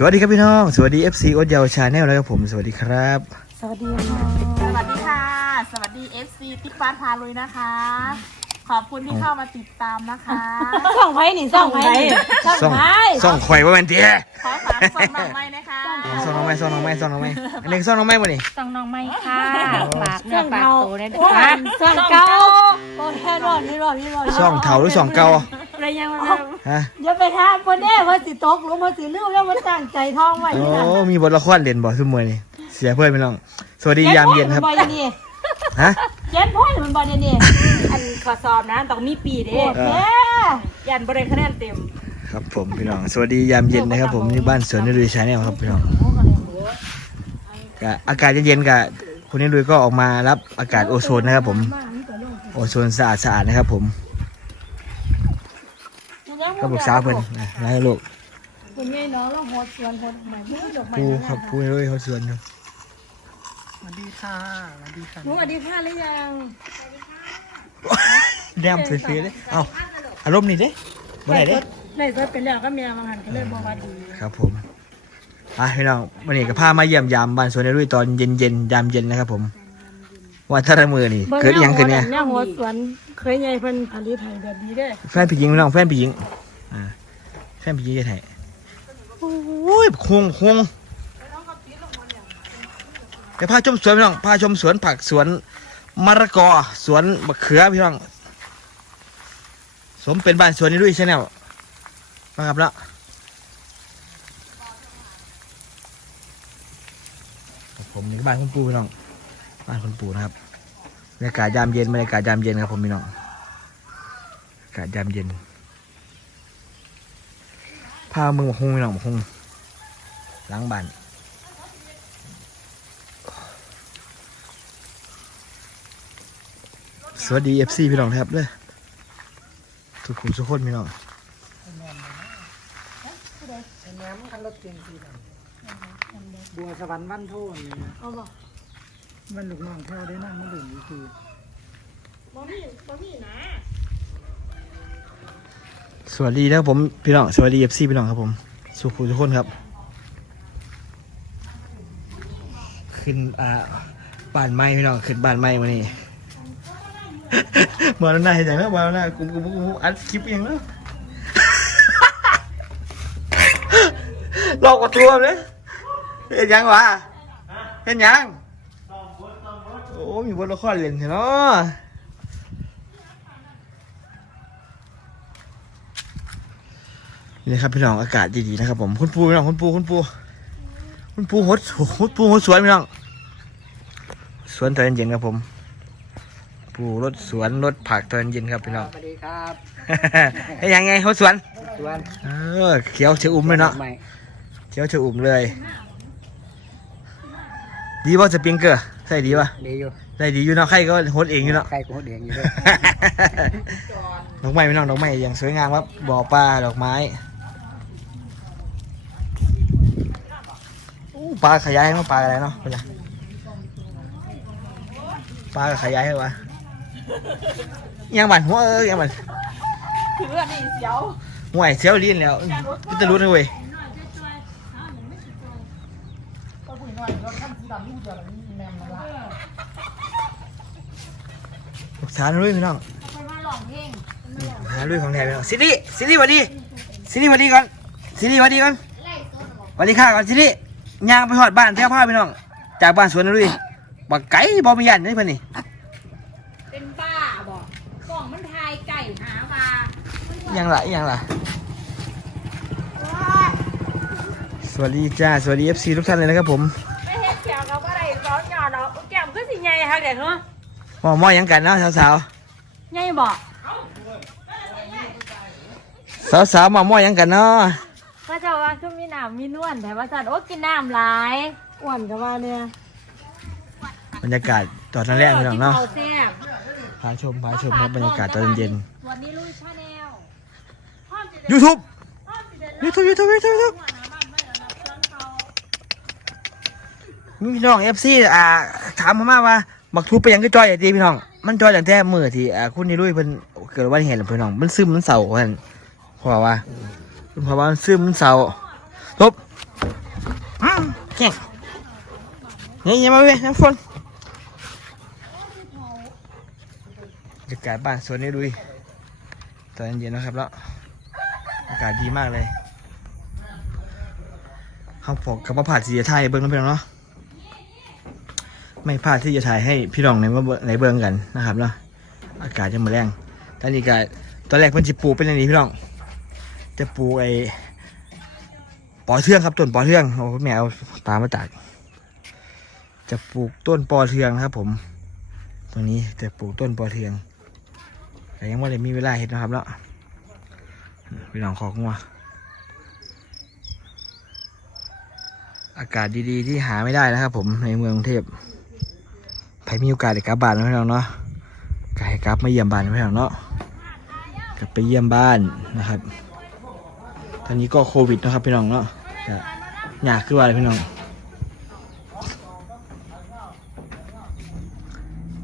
สวัสดีครับพี่น้อง สวัสดี FC โอ๊ตเยาวชาแนลแล้วครับผม สวัสดีครับ สวัสดีค่ะสวัสดีค่ะ สวัสดี FC ติ๊กฟ้าพาลุยนะคะ ขอบคุณที่เข้ามาติดตามนะคะ ส่องไผ่นี่ส่องไผ่นี่ส่องซ่องไผ่ซ่องข่อยว่าแมนเตี้ยขอฝากส่งน้องไม้นะคะซ่องน้องไม้ซ่องน้องไม้ซ่องน้องไม้อันนี้ซ่องน้องไม้บ่นี่ส่องน้องไม้ค่ะฝากเนื้ส่อองฝากเก่าตัวเลยนะโอ้คะยส่องเก่าโอ้แค่รอดนี่รอดนี่รอดซ่องเถาหรือซ่องเก่า อะไรยังไงฮะอย่าไปทานคนเด้เพราะสิตกหลุมเพราะสิลืมแล้วมันตั้งใจท่องไว้โอ้ที่นั่นมีบทละครเด่นบ่ซุมมวยนี่เสียเพื่อนพี่น้อง สวัสดียามเย็นครับมันบ่อยนี่ฮะเย็นพ่อยมันบ่อยนี่อันขอสอบนะต้องมีปีเด้โอ้แค่ยันบริคะแนนเต็ม ครับผมพี่น้อง สวัสดียามเย็นนะครับ ผมที่บ้านสวนนิรุยชาแนลครับพี่น้องก็อากาศเย็นๆกับคุณนิรุยก็ออกมารับอากาศโอโซนนะครับผม โอโซนสะอาดสะอาดนะครับผม ก็ปรึกษาเพิ่นนะนะลูกคุณยายน้องเราโหดสวนโหดใหม่เพิ่งดอกไม้ปูครับปูนิรุยเขาสวนครับหนูสวัสดีค่ะหรือยังแนมฟรีๆเลยเอ้าอารมณ์นี่เด้บ่ได้เด้ในสดเป็นแล้วก็เมียมาหันก็เลยบอกว่าดีครับผมอะพี่น้องวันนี้ก็พามาเยี่ยมยามบ้านสวนในรุ่ยตอนเย็นๆยามเย็นนะครับผมว่าถ้าละมือนี่เกิดอิหยังขึ้นเนี่ยเนี่ยโหดสวนเคยไงเพิ่นผลิตให้แบบนี้เด้อ แฟนผู้หญิงพี่น้องแฟนผู้หญิง อ่าแฟนผู้หญิงจะไทยโอ้ยคงคงเดี๋ยวพาชมสวนพี่น้องพาชมสวนผักสวนมะละกอสวนมะเขือพี่น้อง สมเป็นบ้านสวนนี่ด้วยใช่แนลมาครับแล้วผมนี่บ้านคุณปู่พี่น้อง บ้านคุณปู่นะครับบรรยากาศยามเย็นบรรยากาศยามเย็นครับผมพี่น้องอากาศยามเย็น พามือมาคงไม่หนองมาคงล้างบ้านสวัสดีเอฟซีพี่น้องนะครับเด้อทุกคนทุกคนพี่น้องบัวสวรรค์วันโทนเนี่ยเอาบ่มันลูกน้องแถวได้นั่งมันดื่มอยู่คือบ่มีบ่มีนะ สวัสดีนะครับผมพี่น้องสวัสดีเอฟซีพี่น้องครับผม สุขุทุกคนครับ ขึ้นอ่าบ้านไม้พี่น้องขึ้นบ้านไม้วันนี้ มาแล้วหน้าเห็นอย่างนั้นมาแล้วหน้ากูกูกูกูอัดคลิปอย่างนั้นหลอกกว่าตัวเลยเห็นยังวะเห็นยังโอ้มีบทละครเล่นเห็นเนาะ นี่นะครับพี่น้องอากาศดีๆนะครับผมคุณปูพี่น้องคุณปูคุณปูคุณปูหดคุณปูหดสวนพี่น้องสวนตอนเย็นๆครับผม ปูรถสวนรถผักตอนเย็นครับพี่น้องสวัสดีครับเฮ้ยยังไงเขาสวนสวนเออเขียวเชะอุ่มเลยเนาะใหม่เขียวเชะอุ่มเลย ดีป่ะสปริงเกอร์ใส่ดีป่ะดีอยู่ใส่ดีอยู่เนาะใครก็โฮดเองอยู่เนาะใครกูเดียงอยู่ด้วยดอกไม้พี่น้องดอกไม้อย่างสวยงามครับบ่อปลาดอกไม้ ปลาขยายเนาะปลาอะไรเนาะเป็นไรปลาขยายเหรอวะยังบันหัวเอ้ยยังบันถือว่านี่เสียวห่วยเสียวลิ้นแล้วมันจะรู้นะเว้ยลูกสาวด้วยพี่น้องหาด้วยของแท้พี่น้องซิริซิริสวัสดีซิริสวัสดีก่อนซิริสวัสดีก่อนสวัสดีค่ะก่อนซิริ ย่างไปหอดบ้านแท้ผ้าพี่น้อง จากบ้านสวนนะลุยบักไก่บอมยันนี่เพิ่นนี่เป็นบ้าบอกกล่องมันทายไก่หามาอิหยังล่ะอิหยังล่ะ สวัสดีจ้า สวัสดี FC ทุกท่านเลยนะครับผมไม่เห็นแก้วกับอะไรสองหยอดเนาะแก้มก็สิใหญ่ฮะเด็กเนาะหมอหมอหยังกันเนาะสาวใหญ่บอกสาวสาวๆหมอหมอหยังกันเนาะว่าจะว่าคือ มีน้ำมีนวลแต่ว่าจันโอ้กินน้ำหลายอ้วนก็ว่าเนี่ยบรรยากาศตอนแรกพี่น้องเนาะกิข้วแซ่บพาชมพาชมครับบรรยากาศตอนเย็นวันนี้ลุยชาแนลยูทูบยูทูบยูทูบยูทูบยูทูบมีพี่น้อง FC อ่าถามมามาว่าบักทูบไปยังก็จอยอย่างดีพี่น้อง มันจอยตั้งแต่มือที่อ่าคุณนี่ลุยเพิ่นเกิดอุบัติเหตุแล้วพี่น้อง มันซึมมันเศร้าเพิ่นเพราะว่าเพราะว่ามันซึมมันเศร้าทบ แห้งนี่ยังมาเว้ยน้ำฝนบรรยากาศบ้านสวนนี่ดูดิตอนเย็นนะครับแล้วอากาศดีมากเลยเขาบอกกับว่าผ่านสีจะถ่ายเบิ้งน้ำเพียงเนาะไม่พลาดที่จะถ่ายให้พี่น้องในมาเบิ่งในเบิ้งกันนะครับเนาะอากาศจะมาแรงตอนนี้ก็ตอนแรกเพิ่นจิปลูกเป็นอย่างนี้พี่น้องจะปลูกไอ ปอเทืองครับต้นปอเทืองโอ้แมวตามมาจากจะปลูกต้นปอเทืองนะครับ ผม ตรงนี้จะปลูกต้นปอเทือง แต่ยังไม่ได้มีเวลาเห็ดนะครับแล้วพี่น้องขอกงัวอากาศดีๆ ที่หาไม่ได้นะครับ ผมในเมืองกรุงเทพใครมีโอกาสได้กลับบ้านนะพี่น้องเนาะก็ให้กลับมาเยี่ยมบ้านนะพี่น้องเนาะกลับไปเยี่ยมบ้านนะครับตอนนี้ก็โควิดนะครับพี่น้องเนาะ อยากขึ้นว่าอะไรพี่น้อง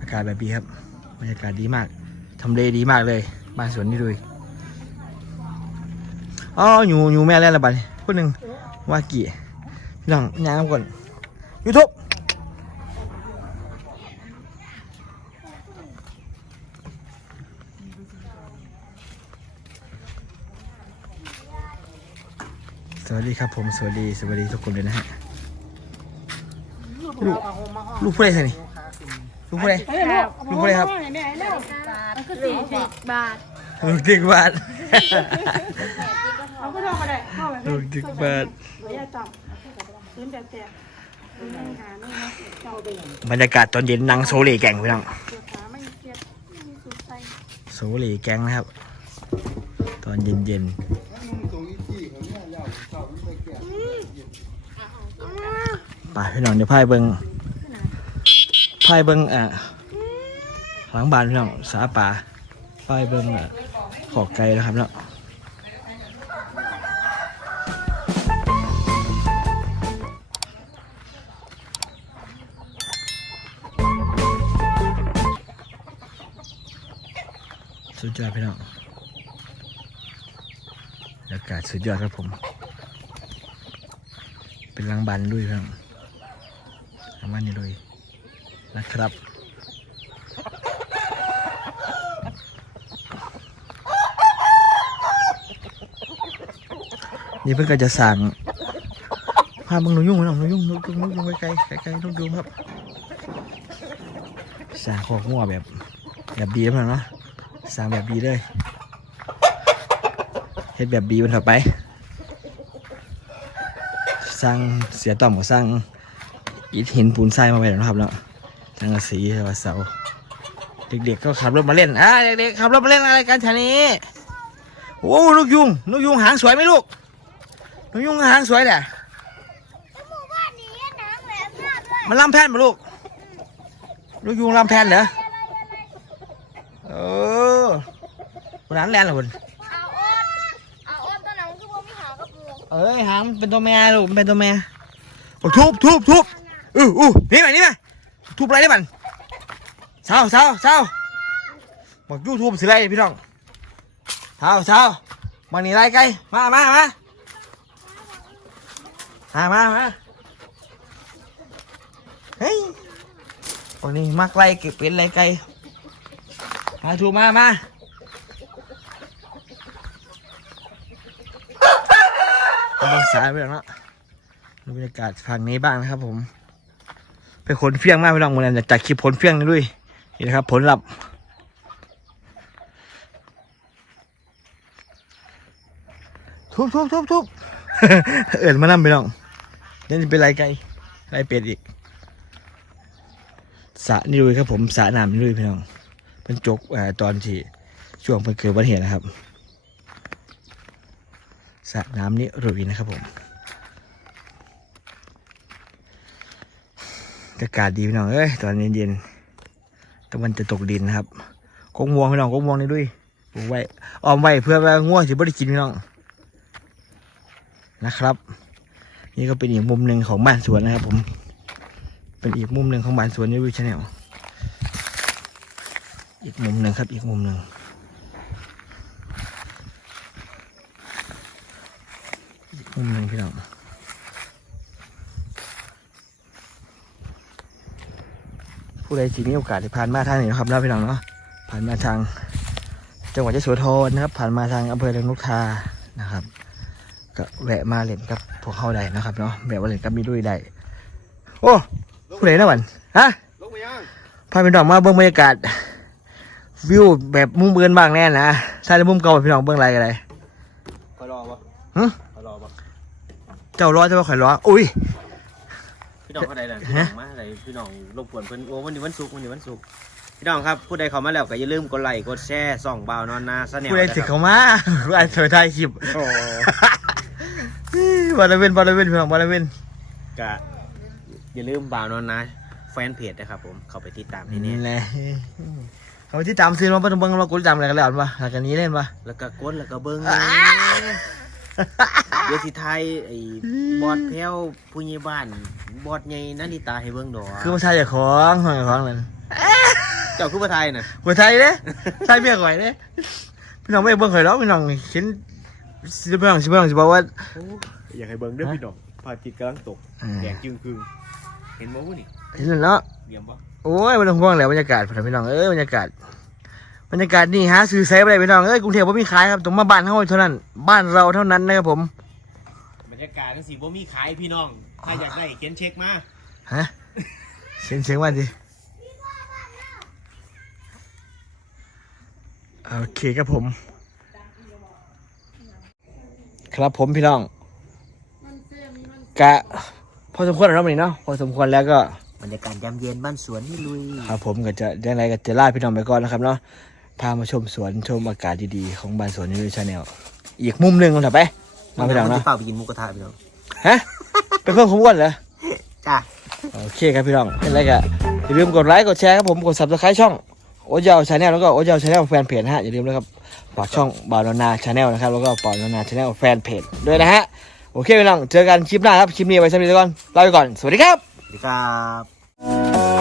อากาศแบบนี้ครับบรรยากาศดีมากทำเลดีมากเลยบ้านสวนนี่ดูอ๋ออยู่อยู่แม่แล้วละบัดคนหนึ่งว่ากี่พี่น้องย่างน้ำก่อนยูทูบ ดีครับผมสวัสดีสวัสดีทุกคนเลยนะฮะ ลูก ลูกผู้ใดสินี่ลูกผู้ใดลูกผู้ใดครับมันคือสี่สิบบาทลูกเด็กบ้านเอาก็ทำมาได้เข้าไปลูกเด็กบ้านไม่ได้ต่ำพื้นแต่แต่ไม่หาไม่นะเจ้าไปอย่างบรรยากาศตอนเย็นนั่งโซเลแกงพี่น้องเกียขาไม่เกียไม่มีสุดใจโซเลแกงนะครับ ตอนเย็นเย็นๆ ไปพี่น้องเดี๋ยวพายเบิงพายเบิงอะหลังบ้านพี่น้องสาป่าพายเบิงอะขอกไก่แล้วครับเนาะสุดยอดพี่น้องบรรยากาศสุดยอดครับผม เป็นหลังบ้านด้วยพี่น้องหลังบ้านนี่ด้วยนะครับนี่เพิ่งก็จะสั่งพามึงหนูยุ่งหน่อยหนูยุ่งหนูยุ่งหนูยุ่งไกลไกลไกลๆหนูยุ่งครับสั่งขอกงัวแบบ แบบดีแล้วเนาะสั่งแบบดีเลยเฮ็ดแบบดีมันถอะไป สั่งเสียต่อมก็สั่งอิฐหินปูนทรายมาไว้แล้วนะครับเนาะทั้งสีว่าเสาเด็กๆก็ขับรถมาเล่นอ่าเด็กๆขับรถมาเล่นอะไรกันแถนี้โอ้นกยุงนกยุงหางสวยไหมลูกหนูยุ่งหางสวยแหละมันลำแพนมาลูกลูกยุงลำแพนเหรอเออวันนั้นแลนเหรอคุณ เอ้ยหางเป็นตัวแม่ลูกมันเป็นตัวแม่โอ้ทุบทุบทุบอู้อู้นี่มานี่มาทุบอะไรได้มันเศร้าเศร้าเศร้าบอกยูทูบสิไรพี่น้องเศร้าเศร้ามันนี่ไรไกลมามามามามามาเฮ้ยวันนี้มักไล่เก็บเป็นไรไกลมาถูมามาเอา บางสายไปแล้วเนาะดูบรรยากาศฝั่งนี้บ้างนะครับผม ไปขนเฟี้ยงมากพี่น้องวันนั้นจากคลิปผลเฟี้ยงนี่ด้วยนี่นะครับ ผลลัพธ์ทุบทุบทุบทุบเอิญมานั่พี่น้องนี่จะเป็นไรไก่ไรเป็ดอีกสระนี่ด้วยครับผมสระน้ำนี่ด้วยพี่น้องเป็นจกเอ่อตอนที่ช่วงเป็นเกิดอุบัติเหตุนะครับ สระน้ำนี่รุยนะครับผมอากาศดีพี่น้องเอ้ยตอนเย็นๆตะวันจะตกดินนะครับกงม่วงพี่น้องกงม่วงนี่ด้วยปลูกไว้ออมไว้เพื่อว่าง่วงจะไม่ได้กินพี่น้องนะครับ นี่ก็เป็นอีกมุมหนึ่งของบ้านสวนนะครับ ผม เป็นอีกมุมหนึ่งของบ้านสวนยูวิชแนลอีกมุมหนึ่งครับ อีกมุมหนึ่ง มุมหงพี่น้อผู้ใดที่มีโอกาสได้ผ่านมาทางนี้นะครับนะพี่น้องเนาะผ่านมาทาง จังหวัดยะโสโทนะครับ ผ่านมาทางอำเภอเรืองลุกทานะครับ ก็แวะมาเล่นกับพวกเขาได้นะครับเนาะแวะมาเล่นกับมีด้วยได้โอ้ผู้ใดนะวันฮะพาพี่น้องมาเบื้องบรรยากาศวิวแบบมุมเบือนบ้างแน่นะถ้าจะมุมเก่าพี่น้องเบื้องไรกันเลยคอยรอวะฮึ เจ้าร้อยเจ้าข่อยร้อยอุ้ย พี่น้องเขาใดล่ะพี่น้องมาใดพี่น้องรบกวนเพิ่นโอ้วันนี้วันศุกร์วันนี้วันศุกร์พี่น้องครับผู้ใดเข้ามาแล้วก็อย่าลืมกดไลค์กดแชร์ส่องบ่าวนอนนาซะแนวผู้ใดถึงเขามาผู้ใดเถอยถ่ายคลิปโอ้บอลเวนบอลเวนพี่น้องบอลเวนก็อย่าลืมบ่าวนอนนาแฟนเพจนะครับผมเข้าไปติดตามที่นี่นี่แหละเขาที่ตามซื้อมาเบิ่งเบิ่งเรากูจำอะไรกันแล้วปะหลังจากนี้เล่นปะแล้วก็กดแล้วก็เบิ้ง เดี๋ยวสิไทยไอ้บอดแพ้วผู้ใหญ่บ้าน บอดใหญ่นันทิตาให้เบิ้งดอกคือมาใช่อย่าของของอย่าของเลยเจ้าคือผู้ไทยน่ะหัวไทยเด้ใช่เมียข่อยเด้พี่น้องไม่เบิ่งข่อยแล้วพี่น้องเห็นสิพี่น้องสิพี่น้องสิบอกว่า อยากให้เบิ้งเด้อพี่น้องพระอาทิตย์กำลังตกอืมแดงจึงครึงเห็นบ่วะนี่เห็นแล้วเนาะเยี่ยมบ่โอ้ยมันต้องห่วงแหล้วบรรยากาศพี่น้องเอ้ยบรรยากาศ บรรยากาศนี่หาซื้อเซฟอะไรพี่น้องเอ้ยกรุงเทพว่ามีขายครับต้องมาบ้านเฮาเท่านั้น บ้านเราเท่านั้นนะครับผม บรรยากาศจังซี่บ่มีขายพี่น้อง ถ้าอยากได้เขียนเช็คมาฮะเสียงเสียงว่าดิโอเคครับผม ครับผมพี่น้องกะพอสมควรแล้วเนาะวันนี้เนาะพอสมควรแล้วก็ บรรยากาศยามเย็นบ้านสวนนี่ลุย ครับผมก็จะยังไงก็จะลาพี่น้องไปก่อนนะครับเนาะ พามาชมสวนชมอากาศดีๆของบ้านสวนยูนิชาแนลอีกมุมหนึ่งกันเถอะไปมาพี่น้องเนาะเปล่าไปกินหมูกระทะพี่น้องฮะเป็นคนขมวนเหรอจ้าโอเคครับพี่น้องเป็นไรก็อย่าลืมกดไลค์กดแชร์ครับผมกด subscribe ช่องโอเจ้าชาแนลแล้วก็โอเจ้าชาแนลแฟนเพจนะฮะอย่าลืมนะครับฝากช่องบ่าวนนาชาแนลนะครับแล้วก็บ่าวนนาชาแนลแฟนเพจด้วยนะฮะโอเคพี่น้องเจอกันคลิปหน้าครับคลิปนี้ไว้สำหรับนี้ก่อนลาไปก่อนสวัสดีครับสวัสดีครับ